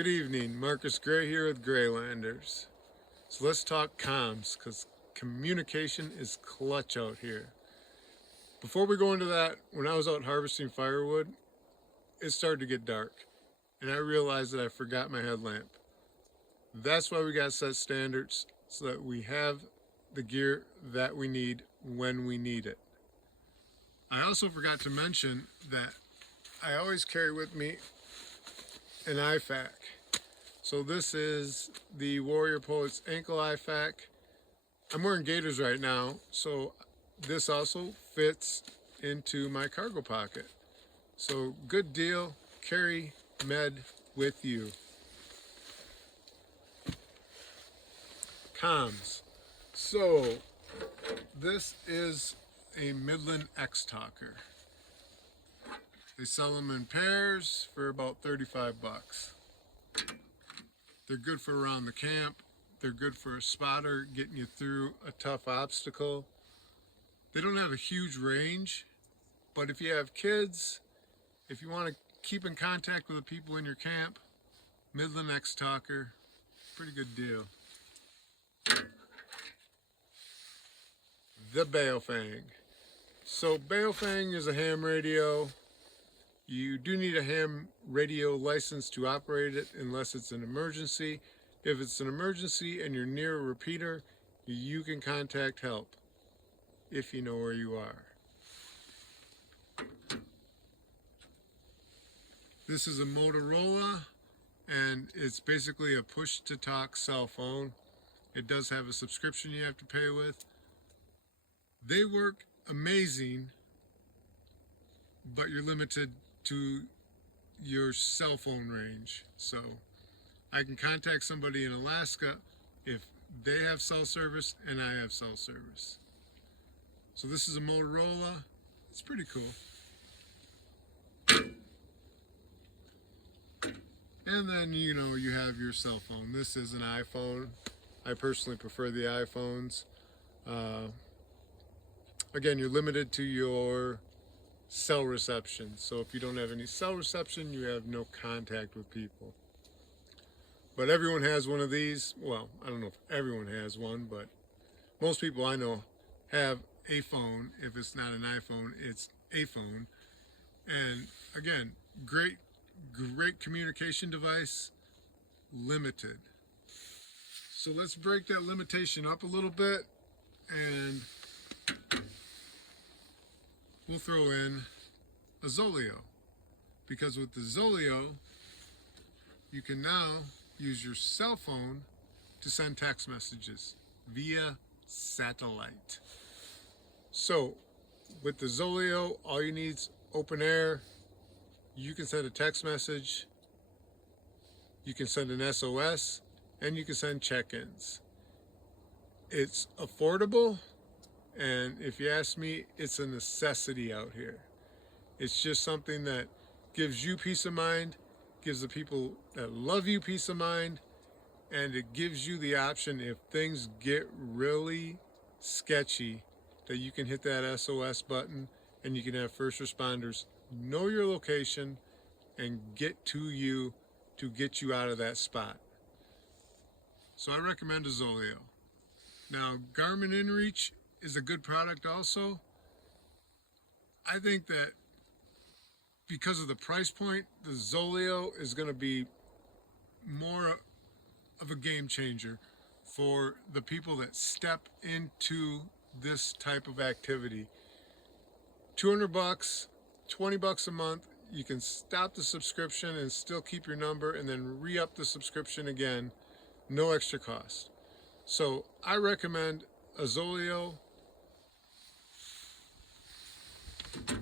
Good evening, Marcus Gray here with Graylanders. So let's talk comms, because communication is clutch out here. Before we go into that, when I was out harvesting firewood, it started to get dark, and I realized that I forgot my headlamp. That's why we got set standards, so that we have the gear that we need when we need it. I also forgot to mention that I always carry with me an IFAK. So this is the Warrior Poet's ankle IFAK. I'm wearing gaiters right now, so this also fits into my cargo pocket. So good deal, carry med with you. Comms. So this is a Midland X-Talker. They sell them in pairs for about 35 bucks. They're good for around the camp. They're good for a spotter, getting you through a tough obstacle. They don't have a huge range, but if you have kids, if you want to keep in contact with the people in your camp, Midland X-Talker, pretty good deal. The Baofeng. So Baofeng is a ham radio. You do need a ham radio license to operate it unless it's an emergency. If it's an emergency and you're near a repeater, you can contact help if you know where you are. This is a Motorola, and it's basically a push-to-talk cell phone. It does have a subscription you have to pay with. They work amazing, but you're limited to your cell phone range. So I can contact somebody in Alaska if they have cell service and I have cell service. So this is a Motorola. It's pretty cool. And then, you know, you have your cell phone. This is an iPhone. I personally prefer the iPhones. Again, you're limited to your cell reception. So if you don't have any cell reception, you have no contact with people. But everyone has one of these. Well, I don't know if everyone has one, but most people I know have a phone. If it's not an iPhone, it's a phone. And again, great communication device, limited. So let's break that limitation up a little bit, and we'll throw in a Zoleo, because with the Zoleo, you can now use your cell phone to send text messages via satellite. So with the Zoleo, all you need is open air. You can send a text message, you can send an SOS, and you can send check-ins. It's affordable, and if you ask me, it's a necessity out here. It's just something that gives you peace of mind, gives the people that love you peace of mind, and it gives you the option, if things get really sketchy, that you can hit that SOS button and you can have first responders know your location and get to you to get you out of that spot. So I recommend a Zoleo. Now, Garmin InReach is a good product also. I think that because of the price point, the Zoleo is going to be more of a game changer for the people that step into this type of activity. 200 bucks, 20 bucks a month, you can stop the subscription and still keep your number and then re-up the subscription again, no extra cost. So I recommend a Zoleo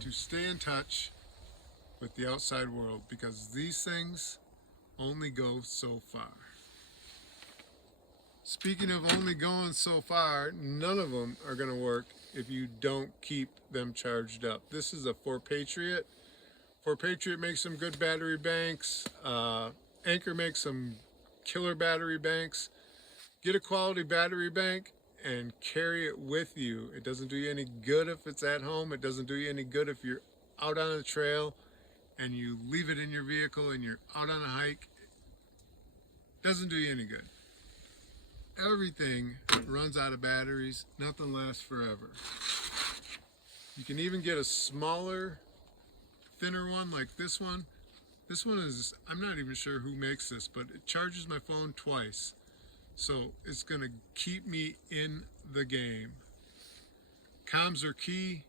to stay in touch with the outside world, because these things only go so far. Speaking of only going so far, none of them are going to work if you don't keep them charged up. This is a Fort Patriot. Fort Patriot makes some good battery banks. Anchor makes some killer battery banks. Get a quality battery bank and carry it with you. It doesn't do you any good if it's at home. It doesn't do you any good if you're out on a trail and you leave it in your vehicle and you're out on a hike. Doesn't do you any good. Everything runs out of batteries. Nothing lasts forever. You can even get a smaller, thinner one like this one. This one is, I'm not even sure who makes this, but it charges my phone twice. So it's going to keep me in the game. Comms are key,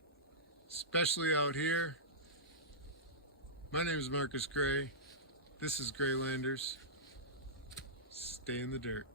especially out here. My name is Marcus Gray. This is Graylanders. Stay in the dirt.